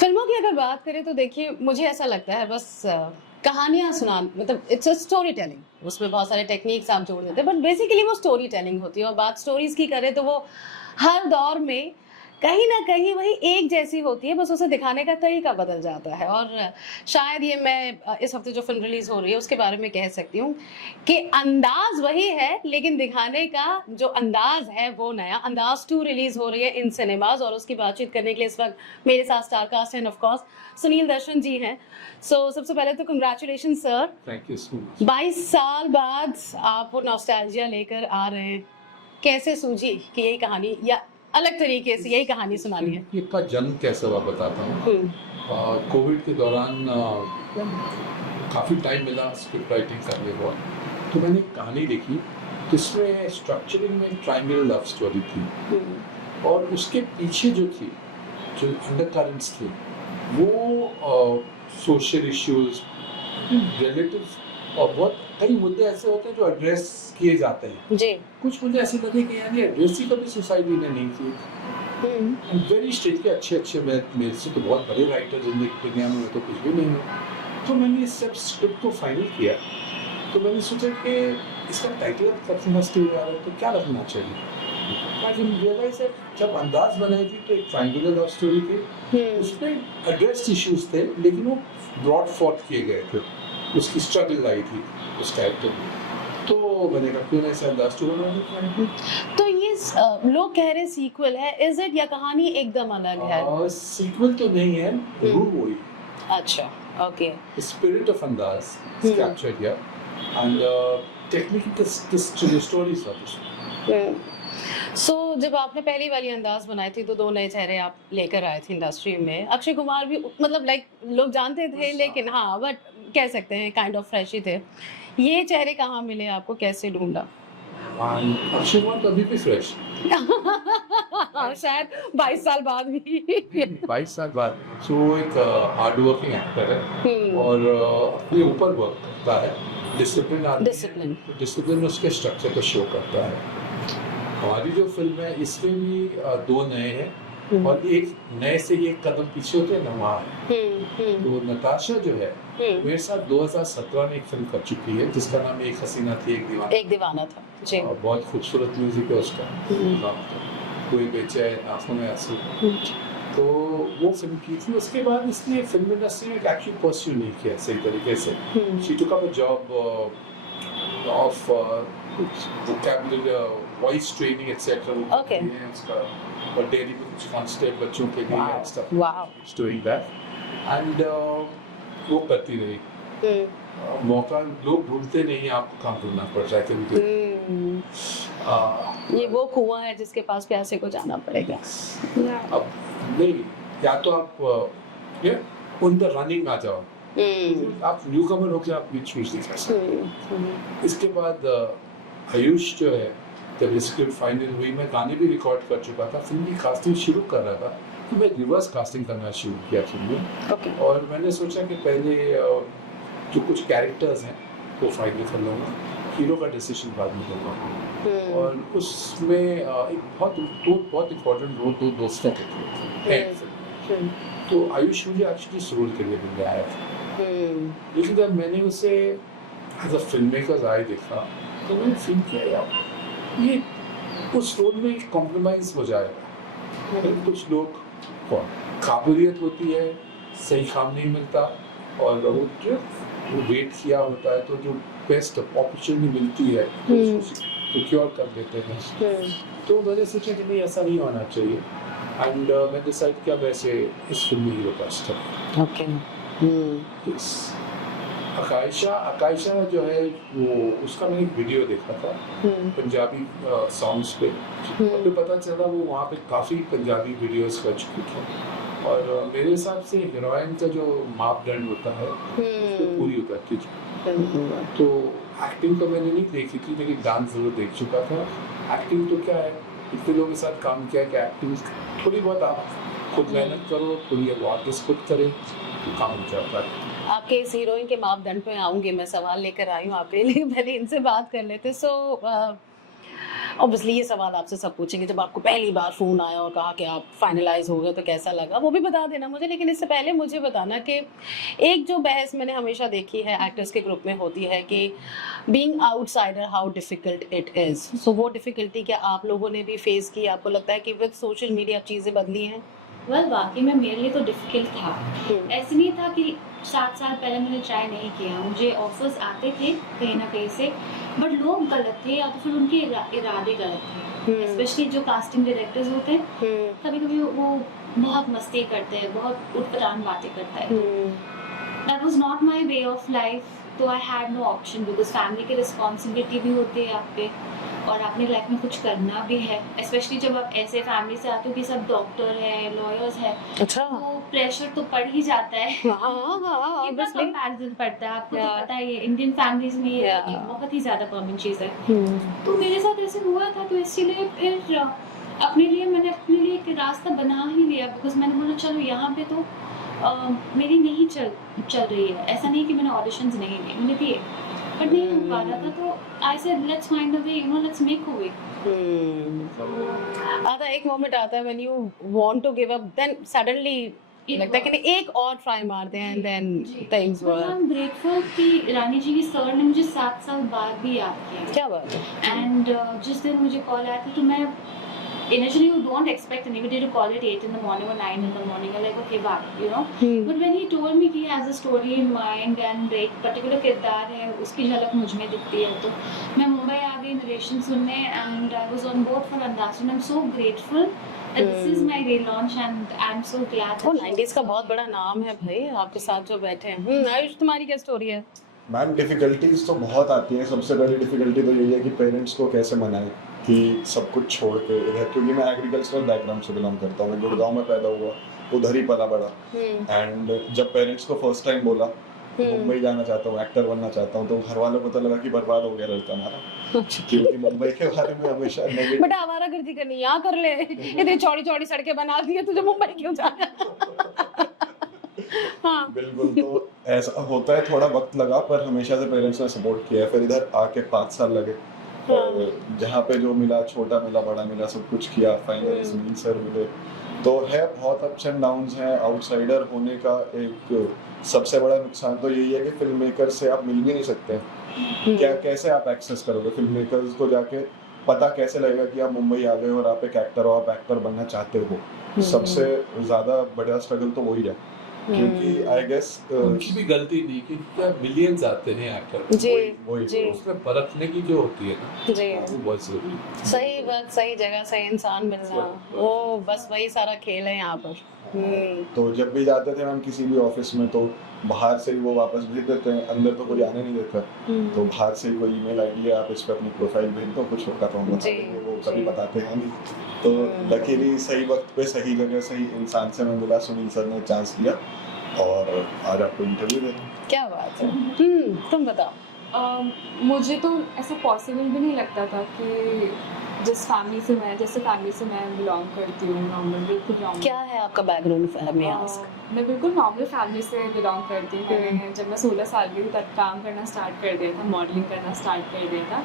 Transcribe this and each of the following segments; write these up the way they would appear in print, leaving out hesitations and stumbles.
फिल्मों की अगर बात करें तो देखिए मुझे ऐसा लगता है बस कहानियां सुना मतलब इट्स अ स्टोरी टेलिंग। उसमें बहुत सारे टेक्निक्स आप जोड़ देते हैं बट बेसिकली वो स्टोरी टेलिंग होती है। और बात स्टोरीज की करें तो वो हर दौर में कहीं ना कहीं वही एक जैसी होती है, बस उसे दिखाने का तरीका बदल जाता है। और शायद ये मैं इस हफ्ते जो फिल्म रिलीज हो रही है उसके बारे में कह सकती हूँ कि अंदाज वही है लेकिन दिखाने का जो अंदाज है वो नया। अंदाज 2 रिलीज हो रही है इन सिनेमाज और उसकी बातचीत करने के लिए इस वक्त मेरे साथ star cast and of course Sunil Darshan ji हैं। सबसे पहले तो congratulation sir. Thank you so much. 22 साल बाद आप वो नॉस्टैल्जिया लेकर आ रहे हैं। कैसे सूझी कि यही कहानी या अलग तरीके से यही कहानी सुनानी है? ये का जन्म कैसे हुआ बताता हूँ। कोविड के दौरान काफ़ी टाइम मिला स्क्रिप्ट राइटिंग करने को, तो मैंने एक कहानी लिखी जिसमें स्ट्रक्चरिंग में ट्रायंगल लव स्टोरी थी और उसके पीछे जो थी जो अंडरकरेंट्स थे वो सोशल इश्यूज, रिलेटिव्स और बहुत कई मुद्दे ऐसे होते हैं जो एड्रेस किए जाते हैं जी। कुछ मुझे ऐसे लगे कि यार ये एड्रेस ही कभी सोसाइटी ने नहीं की। वेरी स्ट्रेट के अच्छे मेरे से तो बहुत बड़े राइटर जिंदगी दुनिया में तो कुछ भी नहीं है। तो मैंने इस सब स्क्रिप्ट को फाइनल किया तो मैंने सोचा कि इसका टाइटल सबसे मस्त आ रहा है तो क्या रखना चाहिए। रियलाइज है जब अंदाज बनाई थी तो एक ट्रायंगुलर लव स्टोरी थी, उसमें एड्रेस इश्यूज थे लेकिन वो ब्रॉड फॉर्थ किए गए थे, उसकी स्ट्रगल आई थी उस कैरेक्टर में। तो मैंने कहा क्यों ऐसा अंदाज टू बनाना। तो ये लोग कह रहे सीक्वल है, इज इट, या कहानी एकदम अलग है? सीक्वल तो नहीं है, रूह वही। अच्छा, ओके। स्पिरिट ऑफ अंदाज captured here and technically this story is sufficient. जब आपने पहली वाली अंदाज बनाई थी तो दो नए चेहरे आप लेकर आए थे इंडस्ट्री में। अक्षय कुमार भी मतलब लाइक लोग जानते थे लेकिन हाँ बट कह सकते हैं काइंड ऑफ फ्रेश ही थे। ये चेहरे कहाँ मिले आपको, कैसे ढूंढा? अक्षय कुमार तो अभी भी फ्रेश शायद 22 साल बाद भी 22 साल बाद सो एक हार्ड वर्किंग एक्टर है और अपने ऊपर वर्क करता है, डिसिप्लिन उसके स्ट्रक्चर को शो करता है। हमारी जो फिल्म है इसमें भी दो नए हैं और एक नए से एक कदम पीछे होते हैं ना वहाँ है। तो नताशा जो है मेरे साथ 2017 में एक फिल्म कर चुकी है जिसका नाम एक हसीना थी एक दीवाना था जी। बहुत खूबसूरत म्यूजिक है उसका, कोई बेचैन आंखों में आंसू। तो वो फिल्म की थी, उसके बाद इसने फिल्म इंडस्ट्री में एक्चुअली परस्यू नहीं किया सही तरीके से। She took up a job of vocabulary, voice training etc. Okay. उसका और डेली में कुछ कांस्टेबल बच्चों के लिए Wow. stuff. Wow. Doing that and वो करती रही। मौका लोग ढूंढते नहीं, आपको काम ढूंढना पड़ रहा है कभी। ये वो कुआं है जिसके पास प्यासे को जाना पड़ेगा। अब नहीं, या तो आप ये उन द रनिंग आ जाओ, आप न्यू कमर होकर आप बीच में नहीं कर सकते। इसके बाद आयुष जो है जब स्क्रिप्ट फाइनल हुई, मैं गाने भी रिकॉर्ड कर चुका था, फिल्म की कास्टिंग शुरू कर रहा था तो मैं रिवर्स कास्टिंग करना शुरू किया फिल्म में। और मैंने सोचा कि पहले जो कुछ कैरेक्टर्स हैं वो फाइनल कर लूँगा, हीरो का डिसीजन बाद में लूँगा। और उसमें एक बहुत इम्पोर्टेंट रोल दो दोस्तों के थे। तो आयुष मुझे एक्चुअली इस रोल के लिए मिलने आया था, लेकिन जब मैंने उसे एज अ फिल्म मेकर आए देखा तो मैंने फील किया यार ये उस रोल में कॉम्प्रोमाइज हो जाएगा। कुछ लोग काबिलियत होती है, सही काम नहीं मिलता और वो वेट किया होता है तो जो बेस्ट अपॉर्चुनिटी मिलती है तो क्योर कर देते हैं। तो मैंने सोचा कि नहीं ऐसा नहीं होना चाहिए एंड मैं डिसाइड किया वैसे इस फिल्म में हीरो कास्ट था। ओके। आकाइशा जो है वो उसका मैंने एक वीडियो देखा था पंजाबी सॉन्ग्स पे, और फिर पता चला वो वहाँ पे काफ़ी पंजाबी वीडियोस कर चुकी थी और मेरे हिसाब से हीरोइन का जो मापदंड होता है उसको पूरी उतरती थी। तो एक्टिंग तो मैंने नहीं देखी थी लेकिन डांस जरूर देख चुका था। एक्टिंग तो क्या है, इतने लोगों के साथ काम किया कि एक्टिंग थोड़ी बहुत आप खुद मेहनत करो, थोड़ी आर्टिस्ट खुद करें तो काम हो जाता है। आपके इस हीरोइन के मापदंड पे आऊंगी, मैं सवाल लेकर आई हूँ आपके लिए, पहले इनसे बात कर लेते। ऑब्वियसली ये सवाल आपसे सब पूछेंगे, जब आपको पहली बार फोन आया और कहा कि आप फाइनलाइज हो गए तो कैसा लगा, वो भी बता देना मुझे। लेकिन इससे पहले मुझे बताना कि एक जो बहस मैंने हमेशा देखी है एक्टर्स के ग्रुप में होती है कि being outsider how difficult it is. So वो डिफिकल्टी क्या आप लोगों ने भी फेस की? आपको लगता है कि विद सोशल मीडिया चीजें बदली हैं? वाकई में मेरे लिए तो डिफ़िकल्ट था। ऐसे नहीं था कि 7 साल पहले मैंने ट्राई नहीं किया, मुझे ऑफर्स आते थे कहीं ना कहीं से, बट लोग गलत थे या तो फिर उनके इरादे गलत थे। स्पेशली जो कास्टिंग डायरेक्टर्स होते हैं, कभी कभी वो बहुत मस्ती करते हैं, बहुत उटपटांग बातें करता है। That was not my way of life, तो I had no option, because family की रिस्पॉन्सिबिलिटी भी होती है आप पे और आपने लाइफ में कुछ करना भी है। स्पेशली जब आप ऐसे फैमिली से आते हो कि सब डॉक्टर है, लॉयर्स है, अच्छा, तो प्रेशर तो पड़ ही जाता है। कितना ऑब्वियसली। कंपैरिजन पड़ता है, आपको तो पता ही है इंडियन फैमिलीज में ये बहुत ही ज्यादा कॉमन चीज़ है। तो मेरे साथ ऐसे हुआ था, तो इसीलिए फिर मैंने अपने लिए एक रास्ता बना ही लिया, बिकॉज मैंने बोला चलो यहाँ पे तो मेरी नहीं चल रही है। ऐसा नहीं कि मैंने ऑडिशंस नहीं दिए, मैंने दिए बट नहीं हो पा रहा था, तो I said let's find a way, you know, let's make a way. आता एक मोमेंट आता है when you want to give up, then suddenly लगता है कि नहीं एक और ट्राई मारते हैं, and then things I were. Am grateful कि रानी जी की सर ने मुझे 7 साल बाद भी याद किया। क्या बात है। एंड जिस दिन मुझे कॉल आया था, तो मैं initially you don't expect anybody to call at 8 in the morning or 9 in the morning. You're like, okay, bye, you know. But when he told me कि he has a story in mind and एक particular किरदार है, उसकी झलक मुझ में दिखती है, तो मैं मुंबई आ गई नरेशन सुनने, and I was on board for Andaz, and I'm so grateful that this is my relaunch, and I'm so glad. वो 90s का बहुत बड़ा नाम है भाई आपके साथ जो बैठे हैं। आयुष, तुम्हारी क्या स्टोरी है? मैम डिफ़िकल्टीज तो बहुत आती हैं। सबसे पहली डिफ़िकल्टी तो यही है कि पेरेंट्स को कैसे मनाएं कि सब कुछ छोड़ के इधर, क्योंकि मैं एग्रीकल्चरल बैकग्राउंड से बिलोंग करता हूँ। मैं गुड़गांव में पैदा हुआ, उधर ही पला बड़ा। एंड जब पेरेंट्स को फर्स्ट टाइम बोला मुंबई जाना चाहता हूँ, एक्टर बनना चाहता हूँ, तो घर वालों को तो लगा कि बर्बाद हो गया लड़का हमारा, क्योंकि मुंबई के बारे में हमेशा नेगेटिव। बेटा आवारागर्दी करनी यहाँ कर ले, इतनी चौड़ी चौड़ी सड़कें बना दी है, तुझे मुंबई क्यों जाना? हाँ बिल्कुल, तो ऐसा होता है। थोड़ा वक्त लगा, पर हमेशा से पेरेंट्स ने सपोर्ट किया है। फिर इधर आके 5 साल लगे, पर जहाँ पे जो मिला, छोटा मिला बड़ा मिला, सब कुछ किया। फाइनली सुनील सर मिले, तो है बहुत अप्स एंड डाउन्स हैं। आउटसाइडर होने का एक सबसे बड़ा नुकसान तो यही है कि फिल्म मेकर से आप मिल भी नहीं सकते। क्या कैसे आप एक्सेस करोगे फिल्म मेकर्स को? जाके पता कैसे लगेगा कि आप मुंबई आ गए और आप एक एक्टर हो, आप एक्टर बनना चाहते हो? सबसे ज्यादा बड़ा स्ट्रगल तो वही है, क्योंकि आई गेस उनकी भी गलती नहीं कि क्या मिलियंस आते हैं एक्टर जी वही जी उसमें परखने की जो होती है ना, जी, वो बहुत जरूरी है। सही वक्त सही जगह सही इंसान मिलना, वो बस वही सारा खेल है यहाँ पर। तो जब भी जाते थे मैम किसी भी ऑफिस में, तो बाहर से ही वो वापस भेज देते हैं, अंदर तो कोई आने नहीं देता। तो बाहर से ही कोई ईमेल आईडी है, आप इस पर अपनी प्रोफाइल भेज दो, कुछ होगा तो हम बता देंगे। वो कभी बताते हैं नहीं। तो लकीली सही वक्त पे सही जगह सही इंसान से मैं मिला, सुनील सर ने चांस दिया और आज आपको इंटरव्यू दे रहा हूं। क्या बात है। तुम बताओ। मुझे तो ऐसा पॉसिबल भी नहीं लगता था कि जैसे फैमिली से मैं बिलोंग करती हूँ, नॉर्मल, बिल्कुल नॉर्मल। क्या है आपका बैकग्राउंड में? मैं बिल्कुल नॉर्मल फैमिली से बिलोंग करती हूँ। मैंने जब मैं 16 साल की थी तब काम करना स्टार्ट कर दिया था, मॉडलिंग करना स्टार्ट कर दिया था,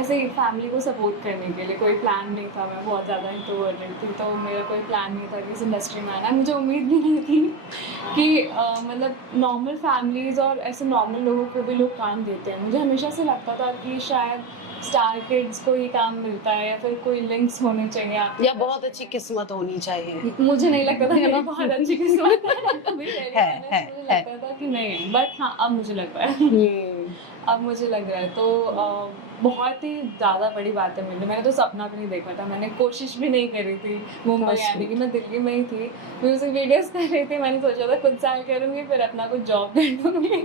ऐसे ही फैमिली को सपोर्ट करने के लिए। कोई प्लान नहीं था, मैं बहुत ज़्यादा इंट्रोवर्टेड थी, तो मेरा कोई प्लान नहीं था कि इस इंडस्ट्री में आना। मुझे उम्मीद भी नहीं थी कि मतलब नॉर्मल फैमिलीज़ और ऐसे नॉर्मल लोगों को भी लोग काम देते हैं। मुझे हमेशा से लगता था कि शायद स्टार किड्स को ये काम मिलता है, या फिर कोई लिंक्स होने चाहिए आप, या बहुत अच्छी किस्मत होनी चाहिए। मुझे नहीं लगता था कि बहुत अच्छी किस्मत है। मुझे लगता था कि नहीं है, बट हाँ अब मुझे लग रहा है। अब मुझे लग रहा है, तो बहुत ही ज़्यादा बड़ी बात है मेरे लिए। मैंने तो सपना भी नहीं देखा था, मैंने कोशिश भी नहीं करी थी मुंबई आने की। मैं दिल्ली में ही थी, म्यूजिक वीडियोस कर रही थी। मैंने सोचा था कुछ साल करूँगी, फिर अपना कुछ जॉब कर लूँगी।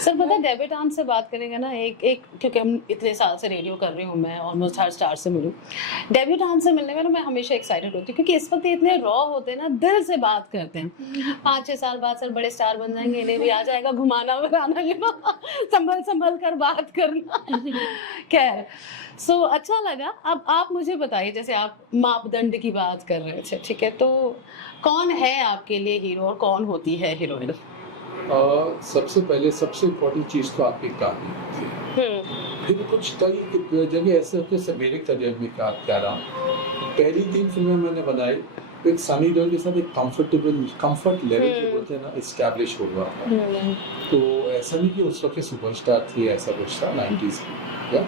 सर पता है, डेब्यूटेंट से बात करेंगे ना, एक क्योंकि हम इतने साल से रेडियो कर रही हूँ, मैं ऑलमोस्ट हर स्टार से मिलूँ। डेब्यूटेंट से मिलने में ना मैं हमेशा एक्साइटेड होती हूँ, क्योंकि इस वक्त इतने रॉ होते हैं ना, दिल से बात करते हैं। 5-6 साल बाद सर बड़े स्टार बन जाएंगे, इन्हें भी आ जाएगा घुमाना वराना, संभल कर बात करना। खैर, सो अच्छा लगा। अब आप मुझे बताइए, जैसे आप मापदंड की बात कर रहे थे, ठीक है, तो कौन है आपके लिए हीरो और कौन होती है हीरोइन? सबसे पहले सबसे इम्पोर्टेंट चीज़ तो आपकी कहानी होती है। फिर कुछ कई जगह ऐसे होते हैं मेरे करियर में क्या रहा, पहली 3 फिल्में मैंने बनाई, एक सनी देओल के साथ एक कंफर्ट लेवल जो बोलते हैं ना, एस्टैब्लिश हो गया था। तो ऐसा नहीं कि उस वक्त के सुपरस्टार थी, ऐसा कुछ था 90s की, या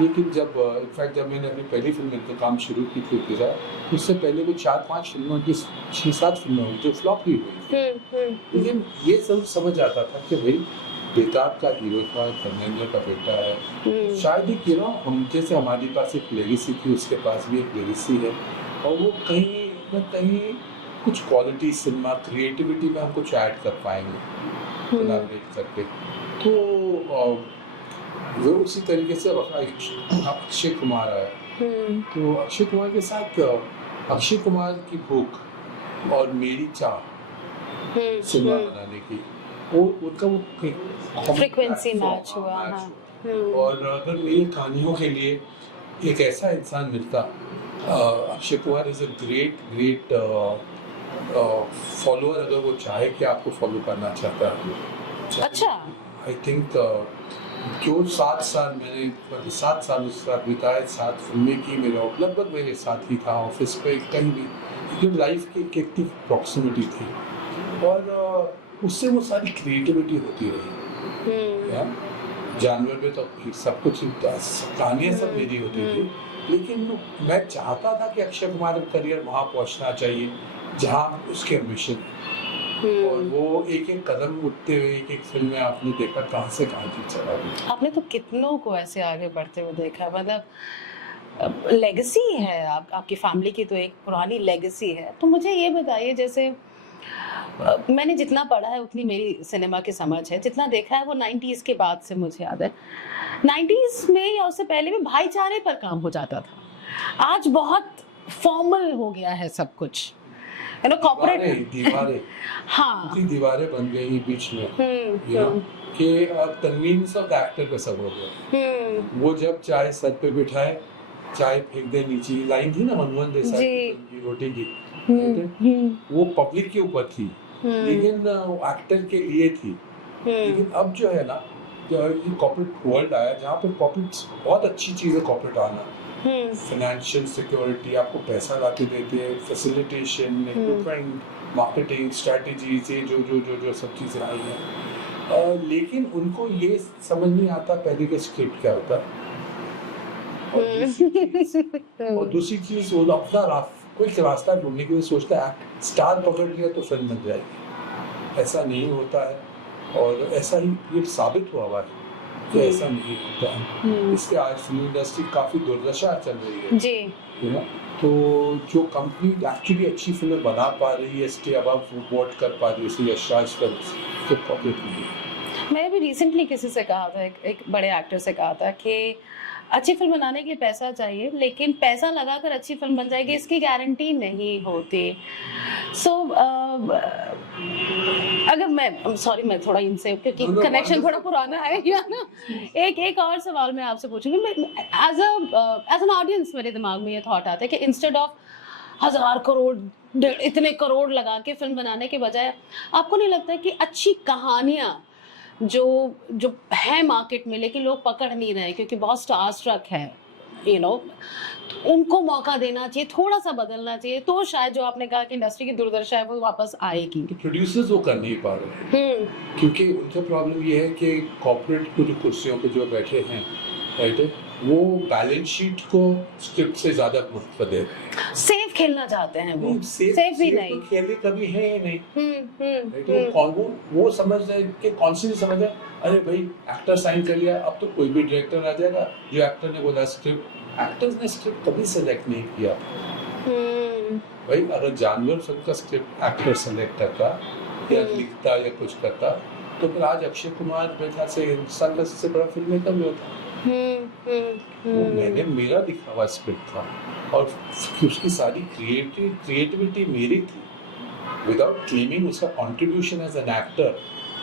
लेकिन जब इनफैक्ट जब मैंने अपनी पहली फिल्म में काम शुरू की थी तेरा, उससे पहले भी 4-5 फिल्मों की 6-7 फिल्में हुई जो फ्लॉप ही हुई, लेकिन ये सब समझ आता था कि भाई बेताब का हीरो था, धर्मेंद्र का बेटा है, शायद ही हीरो हम जैसे हमारे पास एक लेगेसी थी, उसके पास भी एक लेगेसी है, और वो कहीं न कहीं कुछ क्वालिटी सिनेमा क्रिएटिविटी में हम कुछ ऐड कर पाएंगे कोलैबोरेट करके। तो वो उसी तरीके से अक्षय कुमार आया, तो अक्षय कुमार के साथ अक्षय कुमार की भूख और मेरी चाह सिनेमा बनाने की, वो उनका वो फ्रीक्वेंसी मैच हुआ। और अगर मेरी कहानियों के लिए एक ऐसा इंसान मिलता, Akshay Kumar is a great follower, अगर वो चाहे कि आपको फॉलो करना चाहता है। अच्छा, आई थिंक जो 7 साल मैंने 7 साल उसके साथ बिताए, 7 फिल्में की, मेरे लगभग मेरे साथ ही था, ऑफिस पे कहीं भी, क्योंकि लाइफ की एक प्रॉक्सिमिटी थी, और उससे वो सारी क्रिएटिविटी होती रही। जानवर में तो सब कुछ कहानियाँ सब मेरी होती थी, लेकिन मैं चाहता था कि अक्षय कुमार का करियर वहाँ पहुँचना चाहिए जहाँ उसके एम्बिशन, और वो एक एक कदम उठते हुए एक एक फिल्म में आपने देखा कहाँ से कहाँ तक चला गया। आपने तो कितनों को ऐसे आगे बढ़ते हुए देखा, मतलब लेगेसी है आपकी फैमिली की, तो एक पुरानी लेगेसी है। तो मुझे ये बताइए, जैसे मैंने जितना पढ़ा है उतनी मेरी सिनेमा की समझ है, जितना देखा है वो 90s के बाद से मुझे याद है। 90s में या उससे पहले भी भाईचारे पर काम हो जाता था, आज बहुत फॉर्मल हो गया है सब कुछ, यू नो, कॉर्पोरेट दीवारें हाँ, दीवारें बन गई बीच में, कि अब कन्वीनियंस ऑफ द एक्टर पे सब हो गया। वो जब चाय सर पे बिठाए, चाय फेंक दे नीचे, लाइन थी ना मनमोहन देसाई की रोटी की, वो पब्लिक के ऊपर थी, लेकिन एक्टर के लिए थी। लेकिन अब जो है ना, कॉर्पोरेट वर्ल्ड आया जहाँ पे कॉर्पोरेट बहुत अच्छी चीज है, कॉर्पोरेट आना, फाइनेंशियल सिक्योरिटी, आपको पैसा लाके देते हैं, फैसिलिटेशन, इक्विपमेंट, मार्केटिंग स्ट्रेटजीज, ये जो सब चीज़ें आई हैं, लेकिन उनको ये समझ नहीं आता पहले का स्क्रिप्ट क्या होता है, और दूसरी चीज़ वो अपना कोई रास्ता ढूंढने के लिए सोचता है, स्टार पकड़ लिया तो फिल्म बन जाएगी, ऐसा नहीं होता है, और ऐसा ही ये साबित हुआ है कि ऐसा नहीं होता है। इससे आज फिल्म इंडस्ट्री काफी दुर्दशा चल रही है जी, यू नो। तो जो कंपनी एक्चुअली अच्छी फिल्में बना पा रही है, स्टे अबव वॉट कर पा रही है, जैसे यशराज फिल्म, तो कॉपरेट नहीं है। मैंने भी रिसेंटली किसी से कहा था, एक बड़े एक्टर से कहा था कि अच्छी फिल्म बनाने के लिए पैसा चाहिए, लेकिन पैसा लगाकर अच्छी फिल्म बन जाएगी इसकी गारंटी नहीं होती। सो अगर मैं सॉरी, मैं थोड़ा इनसे, क्योंकि कनेक्शन थोड़ा पुराना है या ना, एक और सवाल मैं आपसे पूछूंगी। एज एन ऑडियंस मेरे दिमाग में ये थॉट आता है कि इंस्टेड ऑफ 1000 करोड़ इतने करोड़ लगा के फिल्म बनाने के बजाय, आपको नहीं लगता है कि अच्छी कहानियाँ जो है मार्केट में, लेकिन लोग पकड़ नहीं रहे क्योंकि बहुत स्टार स्ट्रक है, यू नो, तो उनको मौका देना चाहिए, थोड़ा सा बदलना चाहिए, तो शायद जो आपने कहा कि इंडस्ट्री की दुर्दशा है वो वापस आएगी। प्रोड्यूसर्स वो कर नहीं पा रहे हैं, क्योंकि उनका प्रॉब्लम ये है कि कॉर्पोरेट को जो कुर्सियों पे जो बैठे हैं, राइट है, वो बैलेंस शीट को स्क्रिप्ट से ज्यादा महत्व दे रहे हैं, सेफ खेलना चाहते हैं वो, सेफ भी नहीं, तो खेले कभी है ही नहीं। वो समझ रहे कि कॉन्सेप्ट समझ रहे, अरे भाई एक्टर साइन कर लिया, अब तो कोई भी डायरेक्टर आ जाएगा, जो एक्टर ने बोला स्क्रिप्ट, एक्टर्स ने स्क्रिप्ट कभी सेलेक्ट नहीं किया। भाई अगर जानवर फिल्म का स्क्रिप्ट एक्टर सेलेक्ट करता या लिखता या कुछ करता, तो फिर आज अक्षय कुमार मेरे से हिंदुस्तान का सबसे बड़ा फिल्म मेकर भी होता। वो मैंने मेरा लिखा हुआ स्क्रिप्ट था, और उसकी सारी क्रिएटिविटी मेरी थी, विदाउट क्लेमिंग उसका कंट्रीब्यूशन एज एन एक्टर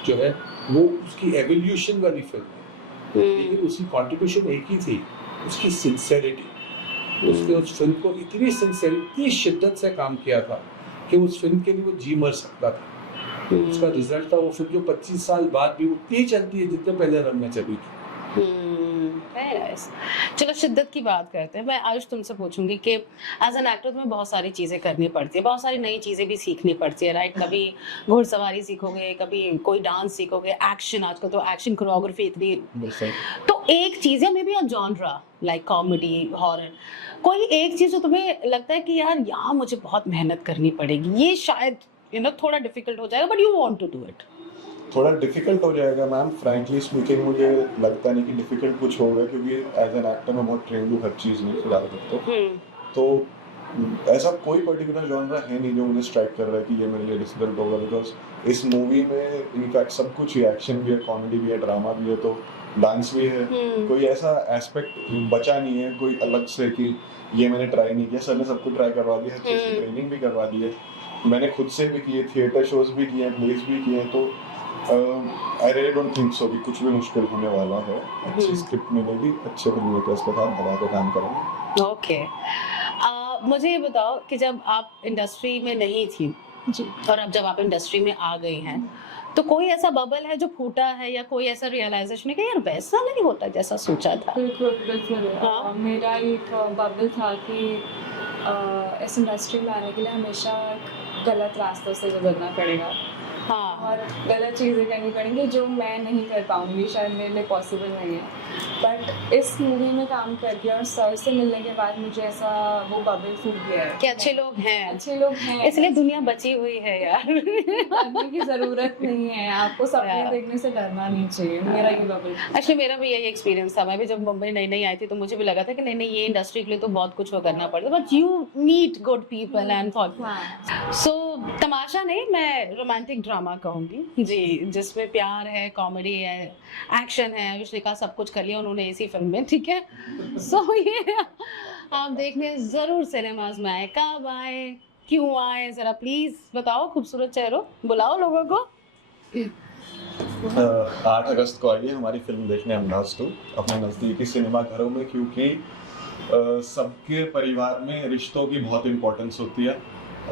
जो है वो उसकी एवोल्यूशन वाली फिल्म है, लेकिन उसकी कंट्रीब्यूशन एक ही थी, उसकी सिंसेरिटी। उसने उस फिल्म को इतनी सिंसेरिटी शिद्दत से काम किया था कि उस फिल्म के लिए वो जी मर सकता था। उसका रिजल्ट था वो फिल्म जो 25 साल बाद भी उतनी चलती है जितने पहले रन में चली थी। Very nice. चलो शिद्दत की बात करते हैं। मैं आयुष तुमसे पूछूंगी कि एज एन एक्टर तुम्हें बहुत सारी चीज़ें करनी पड़ती है, बहुत सारी नई चीज़ें भी सीखनी पड़ती है, राइट? कभी घुड़सवारी सीखोगे, कभी कोई डांस सीखोगे, एक्शन, आजकल तो एक्शन कोरियोग्राफी इतनी, बिल्कुल। तो एक चीज़ है may be a genre like comedy, horror, कोई एक चीज़ जो तुम्हें लगता है कि यार यहाँ मुझे बहुत मेहनत करनी पड़ेगी, ये शायद थोड़ा डिफिकल्ट हो जाएगा but you want to do it? थोड़ा डिफिकल्ट हो जाएगा मैम, फ्रैंकली स्पीकिंग मुझे लगता नहीं कि डिफिकल्ट कुछ होगा, क्योंकि एज एन एक्टर मैं बहुत ट्रेंड हूँ हर चीज़ में ज़्यादातर। तो ऐसा कोई पर्टिकुलर जॉनरा है नहीं जो मुझे स्ट्राइक कर रहा है कि ये मेरे लिए डिफिकल्ट होगा, बिकॉज इस मूवी में इनफैक्ट सब कुछ ही, एक्शन भी है, कॉमेडी भी है, ड्रामा भी है, तो डांस भी है। कोई ऐसा एस्पेक्ट बचा नहीं है कोई अलग से कि ये मैंने ट्राई नहीं किया। सर ने सबको ट्राई करवा दिया, अच्छे से ट्रेनिंग भी करवा दी है, मैंने खुद से भी किए, थिएटर शोज भी किए, प्लेस भी किए, तो I really don't think so कि कुछ भी मुश्किल होने वाला है। अच्छी स्क्रिप्ट मिलेगी, अच्छे फिल्मेकर्स के साथ दबा के काम करेंगे। ओके। मुझे ये बताओ कि जब आप इंडस्ट्री में नहीं थी जी। और अब जब आप इंडस्ट्री में आ गई हैं, तो कोई ऐसा बबल है जो फूटा है, या कोई ऐसा रियलाइजेशन है कि यार वैसा नहीं होता जैसा सोचा था? बिल्कुल बिल्कुल। हाँ। मेरा एक बबल था कि इस इंडस्ट्री में आने के लिए हमेशा गलत रास्तों से गुजरना पड़ेगा हाँ। और गलत चीज़ें करनी पड़ेंगी जो मैं नहीं कर पाऊँगी, शायद मेरे लिए पॉसिबल नहीं है। बट इस मूवी में काम करके और सर से मिलने के बाद मुझे ऐसा वो बबल फूट गया है कि अच्छे लोग हैं, अच्छे लोग हैं, इसलिए दुनिया बची हुई है यार। डरने की ज़रूरत नहीं है, आपको सपने Yeah. देखने से डरना नहीं चाहिए। मेरा ये बबल एक्चुअली मेरा भी यही एक्सपीरियंस था। मैं भी जब मुंबई नई नई आई थी तो मुझे भी लगा था कि नहीं नहीं ये इंडस्ट्री के लिए तो बहुत कुछ वो करना पड़ेगा, but you meet good people and हाँ। सो तमाशा नहीं, मैं रोमांटिक ड्रामा कहूँगी जी, जिसमें प्यार है, कॉमेडी है, एक्शन है। आयुष ने कहा सब कुछ कर लिया उन्होंने इसी फिल्म में, ठीक है? सो ये आप देखने ज़रूर सिनेमाज में आए। कब आए, क्यों आए, ज़रा प्लीज़ बताओ खूबसूरत चेहरों, बुलाओ लोगों को। 8 अगस्त को आइए हमारी फिल्म देखने अंदाज 2 अपने नज़दीकी सिनेमा घरों में, क्योंकि सबके परिवार में रिश्तों की बहुत इम्पोर्टेंस होती है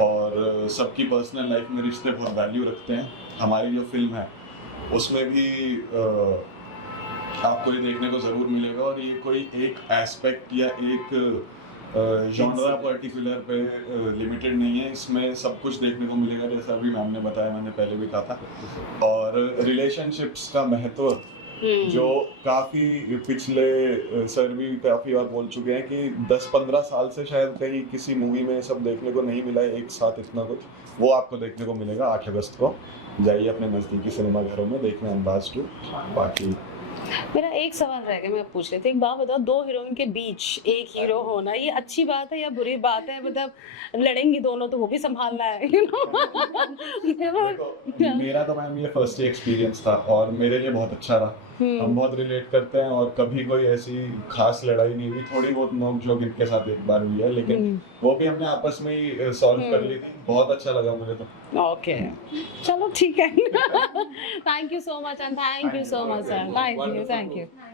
और सबकी पर्सनल लाइफ में रिश्ते बहुत वैल्यू रखते हैं। हमारी जो फिल्म है उसमें भी आपको ये देखने को ज़रूर मिलेगा, और ये कोई एक एस्पेक्ट या एक जॉनरा पर्टिकुलर पे लिमिटेड नहीं है, इसमें सब कुछ देखने को मिलेगा, जैसा अभी मैम ने बताया, मैंने पहले भी कहा था। और रिलेशनशिप्स का महत्व जो काफ़ी पिछले सर भी काफ़ी बार बोल चुके हैं कि 10-15 साल से शायद कहीं किसी मूवी में सब देखने को नहीं मिला है एक साथ इतना कुछ, वो आपको देखने को मिलेगा 8 अगस्त को। जाइए अपने नज़दीकी सिनेमा घरों में देखने अंदाज 2। बाकी मेरा एक सवाल रह गया, मैं पूछ रही थी, एक बात बताओ, 2 हीरोइन के बीच एक हीरो होना ये अच्छी बात है या बुरी बात है? मतलब लड़ेंगी दोनों तो वो भी संभालना है, यू देखो, मेरा तो मैम ये फर्स्ट एक्सपीरियंस था और मेरे लिए बहुत अच्छा रहा। हम बहुत रिलेट करते हैं और कभी कोई ऐसी खास लड़ाई नहीं हुई, थोड़ी बहुत नोक-झोंक इनके साथ एक बार हुई है, लेकिन वो भी हमने आपस में ही सॉल्व कर ली थी। बहुत अच्छा लगा मुझे तो। ओके, चलो ठीक है। Thank you so much and thank you so much sir,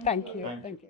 thank you.